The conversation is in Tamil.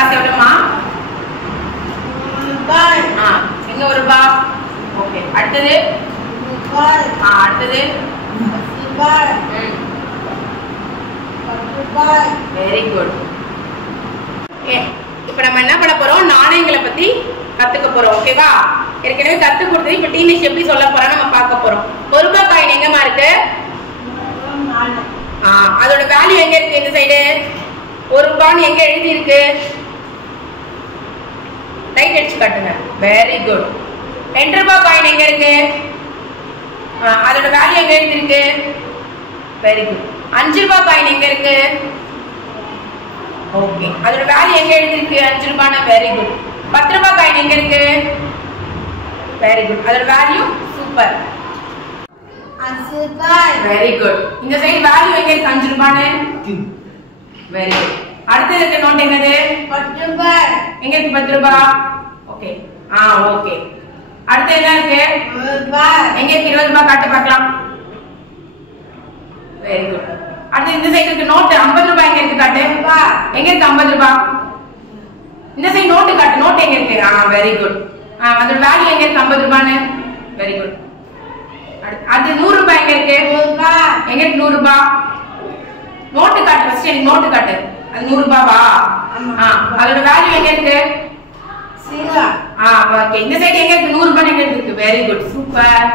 காசு எவ்வளவுமா? எங்க ஒரு ரூபா? ஓகே. அடுத்தது? அடுத்தது? Very good. இப்ப நம்ம என்ன பண்ண போறோம்? நாணயங்களை பத்தி கத்துக்க போறோம். ஓகேவா? ஏற்கனவே கத்து கொடுத்தது இப்ப டீனேஜ் எப்படி சொல்ல போறோம் நம்ம பார்க்க போறோம். ஒரு ரூபாய் காயின் எங்கமா இருக்கு? அதோட வேல்யூ எங்க இருக்கு? இந்த சைடு ஒரு ரூபான்னு எங்க எழுதி இருக்கு? லைட் அடிச்சு காட்டுங்க. Very good. 2 ரூபாய் காயின் எங்க இருக்கு? அதோட வேல்யூ எங்க எழுதி இருக்கு? Very good. 5 ரூபாய் காயின் எங்க இருக்கு? ஓகே. அதோட வேல்யூ எங்க எழுதி இருக்கு? 5 ரூபாய்னா வெரி குட். 10 ரூபாய் காயின் எங்க இருக்கு? Very good. அதோட வேல்யூ சூப்பர். Very good. இந்த சைடு வேல்யூ எங்க இருக்கு? 5 ரூபாய்னு வெரி குட். அடுத்து இருக்க நோட் என்னது? 10 ரூபாய். எங்க இருக்கு 10 ரூபாய்? ஓகே. ஓகே. அடுத்து என்ன இருக்கு? 20 ரூபாய். எங்க இருக்கு 20 ரூபாய்? காட்டு பார்க்கலாம். Very good. அடுத்து இந்த சைடு இருக்கு நோட் 50 ரூபாய் எங்க இருக்கு? காட்டு. எங்க இருக்கு 50 ரூபாய்? இந்த சைடு நோட் காட்டு. நோட் எங்க இருக்கு? Very good. அதோட வேல்யூ எங்க இருக்கு? 50 ரூபாய்னு வெரி குட். அடுத்து 100 ரூபாய் எங்க இருக்கு? எங்க இருக்கு 100 ரூபாய்? நோட் காட்டு. ஃபர்ஸ்ட் எனக்கு நோட் காட்டு. அது 100 ரூபாவா? அதோட வேல்யூ எங்க இருக்கு? ஓகே. இந்த சைடு எங்க இருக்கு? 100 ரூபாய் எங்க இருக்கு? Very good. சூப்பர்.